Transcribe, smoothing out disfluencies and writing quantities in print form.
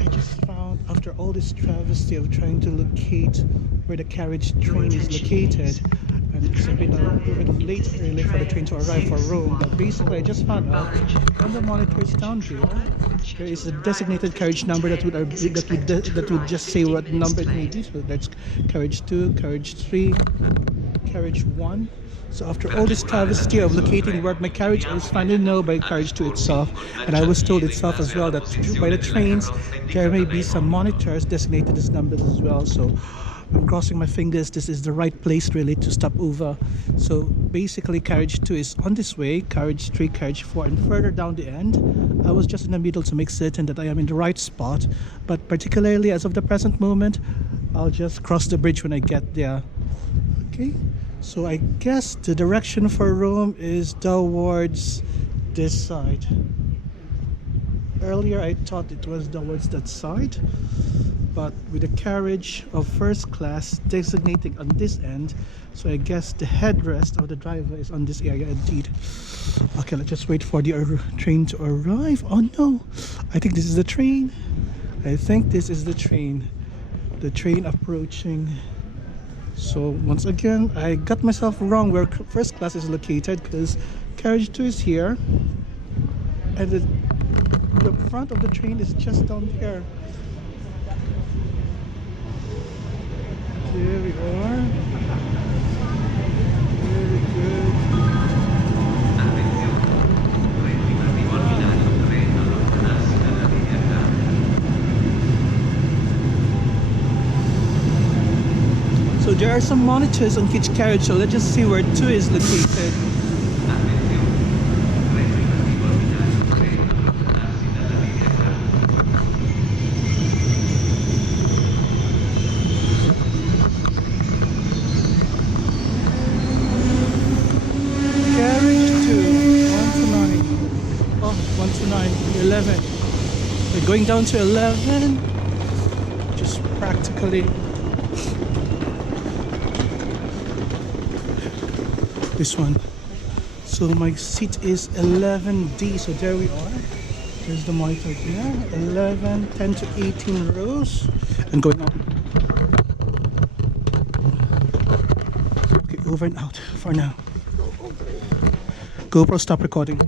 I just found, after all this travesty of trying to locate where the carriage train is located, and it's a bit late really for the train to arrive for Rome, but basically I just found out on the monitors down there is a designated carriage number that would just say what number it may be. So that's carriage 2, carriage 3, carriage 1. So after all this travesty of locating where my carriage is, finally know by carriage 2 itself, and I was told itself as well that by the trains there may be some monitors designated as numbers as well. So I'm crossing my fingers this is the right place really to stop over. So basically carriage 2 is on this way, carriage 3, carriage 4, and further down the end I was just in the middle to make certain that I am in the right spot. But particularly as of the present moment, I'll just cross the bridge when I get there. Okay, so I guess the direction for Rome is towards this side. Earlier I thought it was towards that side, but with the carriage of first class designating on this end, so I guess the headrest of the driver is on this area indeed. Okay, let's just wait for the train to arrive. Oh no, I think this is the train. I think this is the train approaching. So once again I got myself wrong where first class is located, because carriage 2 is here and the front of the train is just down here. There we are. Very good. So there are some monitors on each carriage, so let's just see where 2 is located. Carriage 2, 1 to 9. Oh, 1 to 9, 11. We're going down to 11. Just practically this one. So my seat is 11D, so there we are. There's the monitor here. 11, 10 to 18 rows and going up. Okay, over and out for now. GoPro, stop recording.